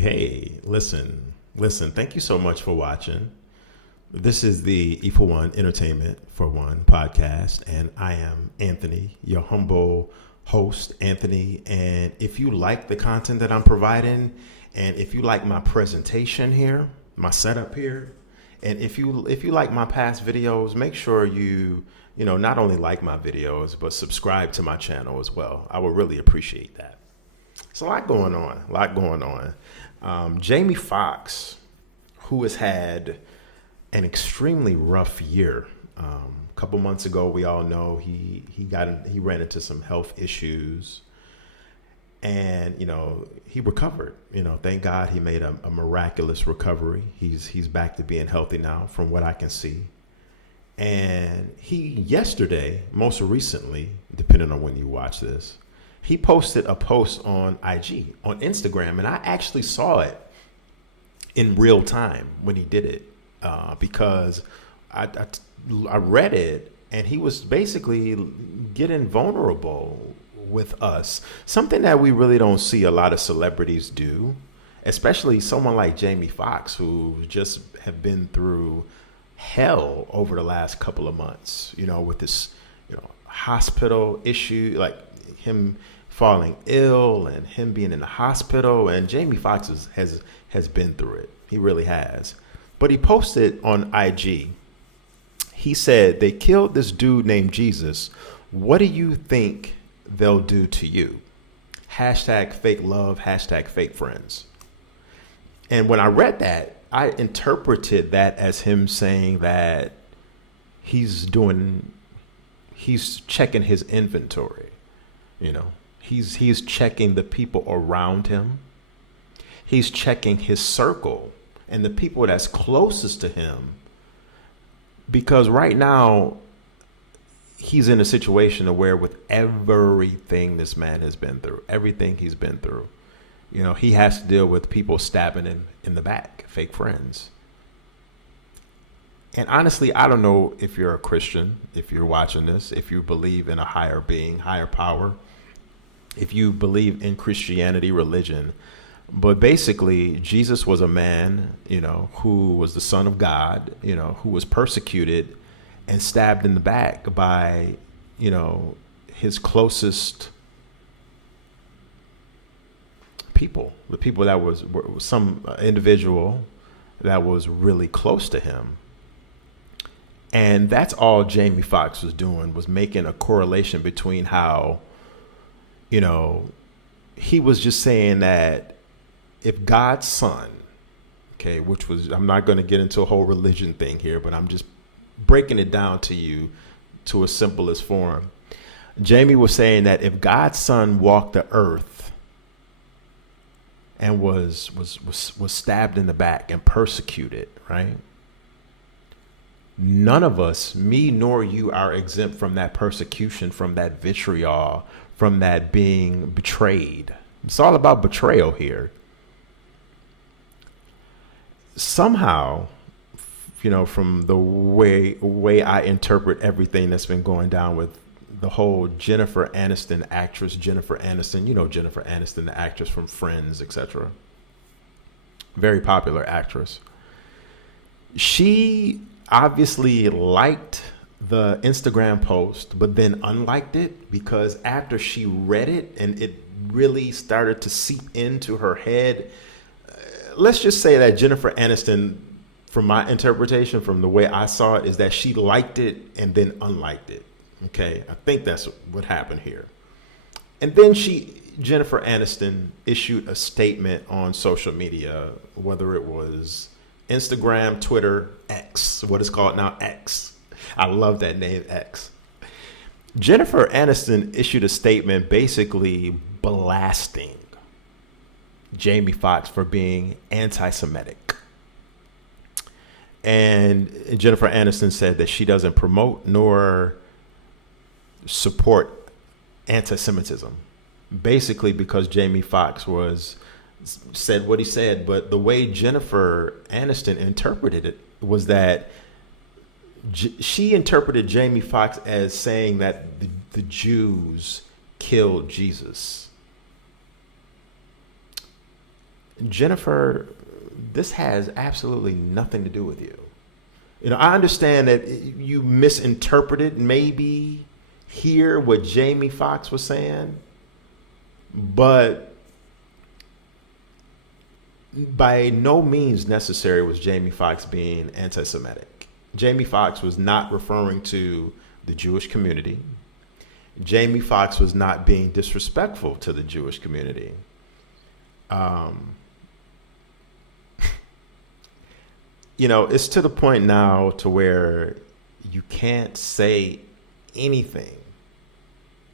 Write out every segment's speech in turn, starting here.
Hey, listen, thank you so much for watching. This is the E for One Entertainment for One podcast, and I am Anthony, your humble host, Anthony. And if you like the content that I'm providing, and if you like my presentation here, my setup here, and if you like my past videos, make sure you not only like my videos, but subscribe to my channel as well. I would really appreciate that. It's a lot going on. Jamie Foxx, who has had an extremely rough year. A couple months ago, we all know he ran into some health issues, and he recovered. Thank God he made a miraculous recovery. He's back to being healthy now, from what I can see. And he yesterday, most recently, depending on when you watch this, he posted a post on IG, on Instagram, and I actually saw it in real time when he did it, because I read it, and he was basically getting vulnerable with us, something that we really don't see a lot of celebrities do, especially someone like Jamie Foxx, who just have been through hell over the last couple of months, with this, hospital issue, like him falling ill and him being in the hospital. And Jamie Foxx has been through it. He really has. But he posted on IG, he said, "They killed this dude named Jesus. What do you think they'll do to you? Hashtag fake love, hashtag fake friends." And when I read that, I interpreted that as him saying that he's checking his inventory. He's checking the people around him. He's checking his circle and the people that's closest to him, because right now he's in a situation where, with everything this man has been through, everything he's been through, he has to deal with people stabbing him in the back, fake friends. And honestly, I don't know if you're a Christian, if you're watching this, if you believe in a higher being, higher power, if you believe in Christianity, religion. But basically, Jesus was a man, who was the Son of God, who was persecuted and stabbed in the back by, his closest people, the people that was some individual that was really close to him. And that's all Jamie Foxx was doing, was making a correlation between how, he was just saying that if God's son, okay, which was, I'm not going to get into a whole religion thing here, but I'm just breaking it down to you to a simplest form. Jamie was saying that if God's son walked the earth and was stabbed in the back and persecuted, right? None of us, me nor you, are exempt from that persecution, from that vitriol, from that being betrayed. It's all about betrayal here. Somehow, from the way I interpret everything that's been going down with the whole Jennifer Aniston actress, Jennifer Aniston, Jennifer Aniston, the actress from Friends, etc. Very popular actress. She obviously liked the Instagram post, but then unliked it, because after she read it and it really started to seep into her head, let's just say that Jennifer Aniston, from my interpretation, from the way I saw it, is that she liked it and then unliked it. Okay, I think that's what happened here. And then Jennifer Aniston issued a statement on social media, whether it was Instagram, Twitter, X, what is called now X. I love that name, X. Jennifer Aniston issued a statement basically blasting Jamie Foxx for being anti-Semitic. And Jennifer Aniston said that she doesn't promote nor support anti-Semitism, basically because Jamie Foxx said what he said. But the way Jennifer Aniston interpreted it was that she interpreted Jamie Foxx as saying that the Jews killed Jesus. Jennifer, this has absolutely nothing to do with you. You know, I understand that you misinterpreted maybe here what Jamie Foxx was saying, but by no means necessary was Jamie Foxx being anti-Semitic. Jamie Foxx was not referring to the Jewish community. Jamie Foxx was not being disrespectful to the Jewish community. You know, it's to the point now to where you can't say anything,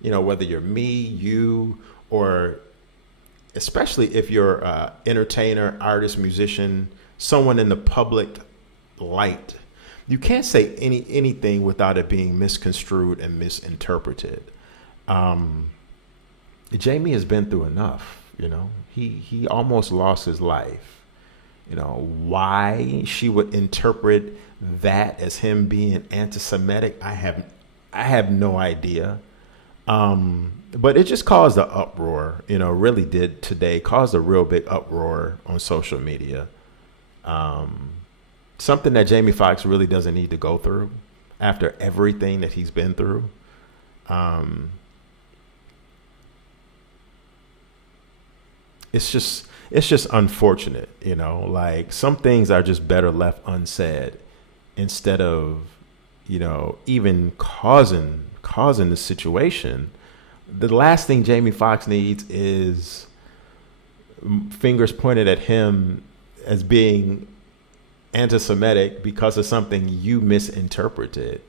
you know, whether you're me, you, or especially if you're an entertainer, artist, musician, someone in the public light. You can't say anything without it being misconstrued and misinterpreted. Jamie has been through enough, you know. He almost lost his life. You know, why she would interpret that as him being anti-Semitic, I have no idea. But it just caused an uproar, you know, really did today, caused a real big uproar on social media. Something that Jamie Foxx really doesn't need to go through after everything that he's been through. It's just unfortunate, you know, like some things are just better left unsaid instead of, you know, even causing the situation. The last thing Jamie Foxx needs is fingers pointed at him as being anti-Semitic because of something you misinterpreted.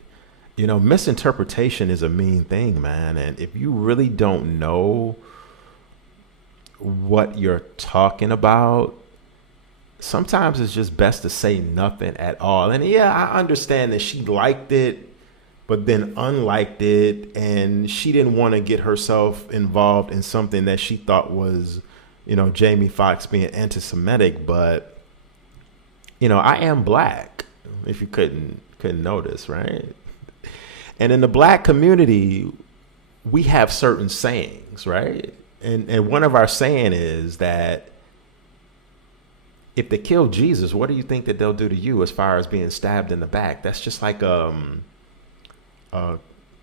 You know, misinterpretation is a mean thing, man. And if you really don't know what you're talking about, sometimes it's just best to say nothing at all. And yeah, I understand that she liked it, but then unliked it, and she didn't want to get herself involved in something that she thought was, you know, Jamie Foxx being anti-Semitic. But, you know, I am black, if you couldn't notice, right? And in the black community, we have certain sayings, right? And one of our saying is that if they kill Jesus, what do you think that they'll do to you as far as being stabbed in the back? That's just like a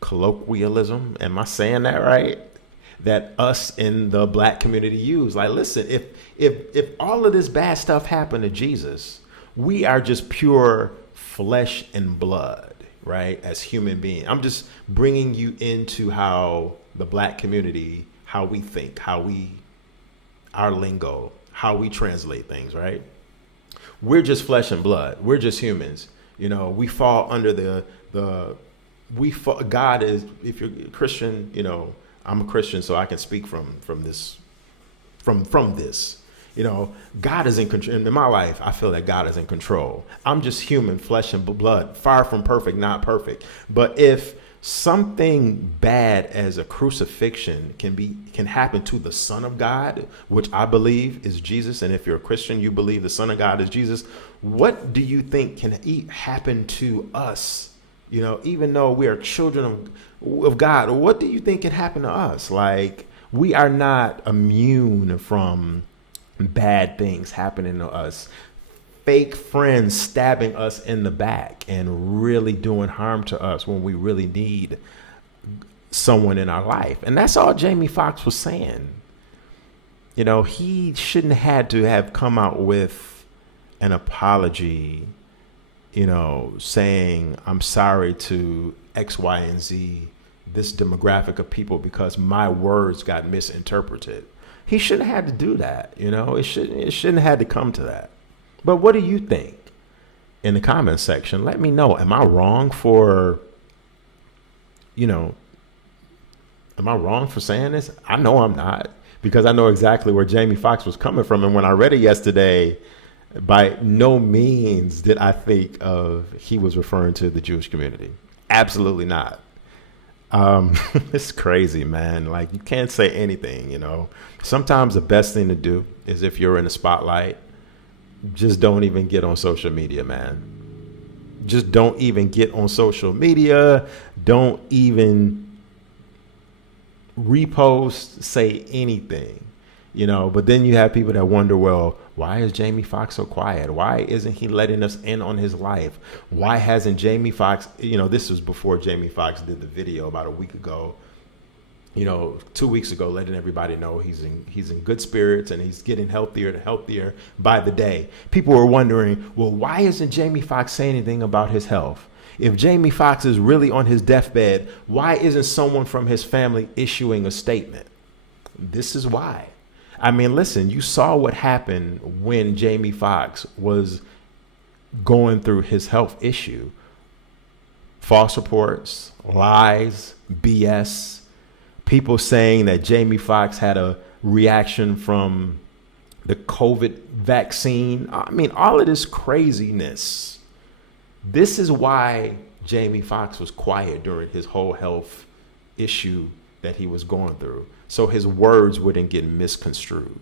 colloquialism. Am I saying that right? That us in the black community use. Like, listen, if all of this bad stuff happened to Jesus, we are just pure flesh and blood, right? As human beings. I'm just bringing you into how the black community, how we think, our lingo, how we translate things, right? We're just flesh and blood. We're just humans. You know, we fall under God is, if you're a Christian, you know, I'm a Christian, so I can speak from this. You know, God is in control. In my life, I feel that God is in control. I'm just human, flesh and blood, far from perfect, not perfect. But if something bad as a crucifixion can happen to the Son of God, which I believe is Jesus, and if you're a Christian, you believe the Son of God is Jesus, what do you think can happen to us? You know, even though we are children of God, what do you think can happen to us? Like, we are not immune from bad things happening to us. Fake friends stabbing us in the back and really doing harm to us when we really need someone in our life. And that's all Jamie Foxx was saying. You know, he shouldn't have to have come out with an apology, you know, saying, I'm sorry to X, Y, and Z, this demographic of people, because my words got misinterpreted. He shouldn't have had to do that. You know, it shouldn't have had to come to that. But what do you think? In the comment section, let me know. Am I wrong for saying this? I know I'm not, because I know exactly where Jamie Foxx was coming from. And when I read it yesterday, by no means did I think he was referring to the Jewish community. Absolutely not. It's crazy, man. Like, you can't say anything, you know. Sometimes the best thing to do is, if you're in the spotlight, just don't even get on social media, man. Just don't even get on social media. Don't even repost, say anything. But then you have people that wonder, well, why is Jamie Foxx so quiet? Why isn't he letting us in on his life? Why hasn't Jamie Foxx, this was before Jamie Foxx did the video about a week ago, 2 weeks ago, letting everybody know he's in good spirits and he's getting healthier and healthier by the day. People were wondering, well, why isn't Jamie Foxx saying anything about his health? If Jamie Foxx is really on his deathbed, why isn't someone from his family issuing a statement? This is why. I mean, listen, you saw what happened when Jamie Foxx was going through his health issue. False reports, lies, BS, people saying that Jamie Foxx had a reaction from the COVID vaccine. I mean, all of this craziness. This is why Jamie Foxx was quiet during his whole health issue that he was going through, so his words wouldn't get misconstrued.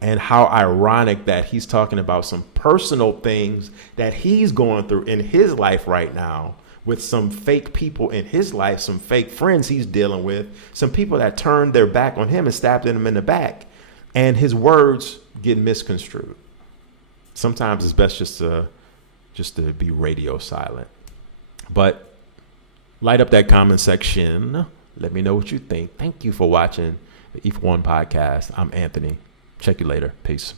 And how ironic that he's talking about some personal things that he's going through in his life right now with some fake people in his life, some fake friends he's dealing with, some people that turned their back on him and stabbed him in the back, and his words get misconstrued. Sometimes it's best just to be radio silent. But light up that comment section. Let me know what you think. Thank you for watching the E4One podcast. I'm Anthony. Check you later. Peace.